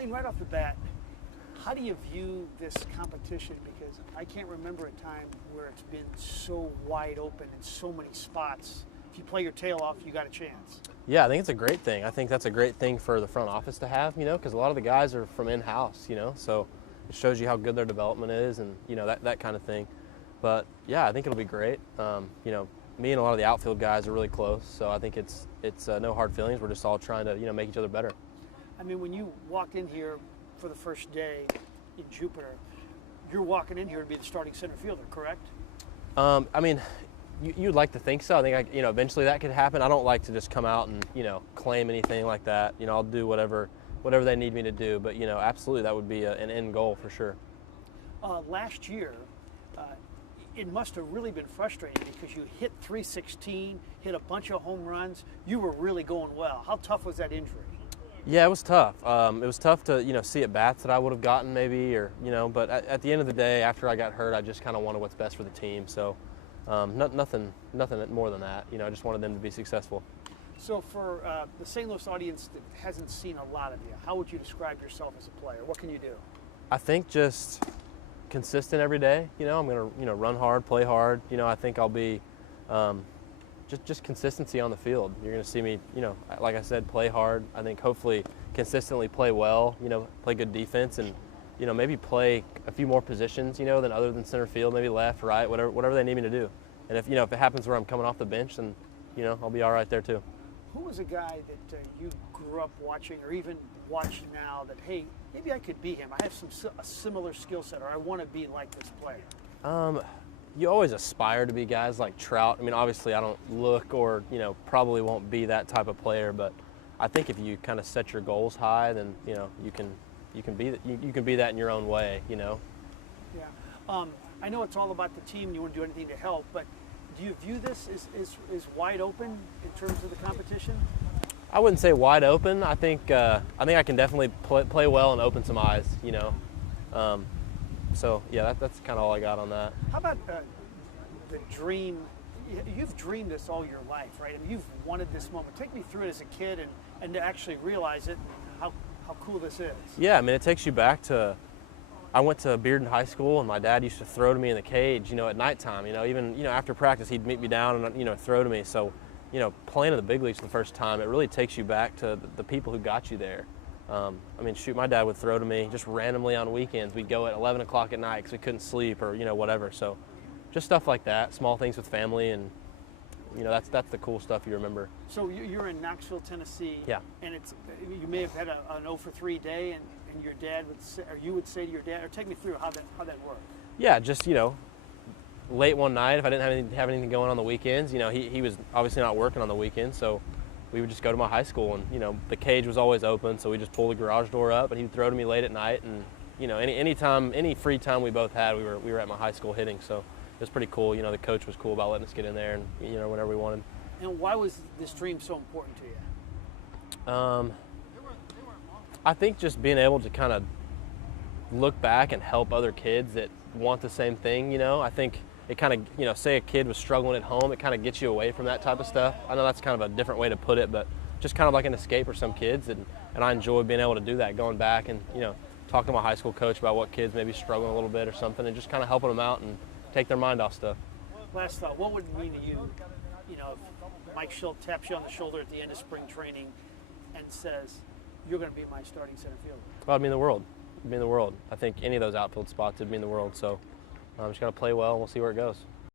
Lane, right off the bat, how do you view this competition? Because I can't remember a time where it's been so wide open in so many spots. If you play your tail off, you got a chance. Yeah, I think it's a great thing. I think that's a great thing for the front office to have, because a lot of the guys are from in-house, so it shows you how good their development is and, that kind of thing. But, yeah, I think it'll be great. Me and a lot of the outfield guys are really close, so I think it's no hard feelings. We're just all trying to, make each other better. I mean, when you walked in here for the first day in Jupiter, you're walking in here to be the starting center fielder, correct? You'd like to think so. I think, eventually that could happen. I don't like to just come out and, claim anything like that. I'll do whatever they need me to do. But, absolutely that would be an end goal for sure. Last year, it must have really been frustrating because you hit 316, hit a bunch of home runs. You were really going well. How tough was that injury? Yeah, it was tough. It was tough to, see at bats that I would have gotten maybe, or, but at the end of the day, after I got hurt, I just kind of wanted what's best for the team. So nothing more than that. I just wanted them to be successful. So for the St. Louis audience that hasn't seen a lot of you, how would you describe yourself as a player? What can you do? I think just consistent every day. I'm going to, run hard, play hard. I think I'll be just consistency on the field. You're going to see me, like I said, play hard. I think hopefully consistently play well, play good defense and, maybe play a few more positions, than other than center field, maybe left, right, whatever they need me to do. And if it happens where I'm coming off the bench, then, I'll be all right there too. Who was a guy that you grew up watching or even watch now that, hey, maybe I could be him. I have a similar skill set, or I want to be like this player? You always aspire to be guys like Trout. Obviously I don't look or, probably won't be that type of player, but I think if you kind of set your goals high, then, you can be that in your own way, Yeah. I know it's all about the team and you want to do anything to help, but do you view this as wide open in terms of the competition? I wouldn't say wide open. I think I can definitely play well and open some eyes, So, yeah, that's kind of all I got on that. How about the dream? You've dreamed this all your life, right? You've wanted this moment. Take me through it as a kid and to actually realize it, and how cool this is. Yeah, it takes you back to, I went to Bearden High School, and my dad used to throw to me in the cage, at nighttime. Even after practice, he'd meet me down and, throw to me. So, playing in the big leagues for the first time, it really takes you back to the people who got you there. My dad would throw to me just randomly on weekends. We'd go at 11 o'clock at night because we couldn't sleep or, whatever. So just stuff like that, small things with family, and, that's the cool stuff you remember. So you're in Knoxville, Tennessee. Yeah. And you may have had an 0 for 3 day, and your dad would say, or you would say to your dad, or take me through how that worked. Yeah, just, late one night, if I didn't have anything going on the weekends, he was obviously not working on the weekends, so we would just go to my high school, and the cage was always open, so we just pull the garage door up, and he'd throw to me late at night, and any free time we both had, we were at my high school hitting, so it was pretty cool. The coach was cool about letting us get in there, and whenever we wanted. And why was this dream so important to you? I think just being able to kind of look back and help other kids that want the same thing. I think it kind of, say a kid was struggling at home, it kind of gets you away from that type of stuff. I know that's kind of a different way to put it, but just kind of like an escape for some kids, and I enjoy being able to do that, going back and, talking to my high school coach about what kids may be struggling a little bit or something, and just kind of helping them out and take their mind off stuff. Last thought, what would it mean to you, if Mike Schilt taps you on the shoulder at the end of spring training and says, you're going to be my starting center fielder? Well, it'd mean the world. It'd mean the world. I think any of those outfield spots would mean the world, so I'm just going to play well, and we'll see where it goes.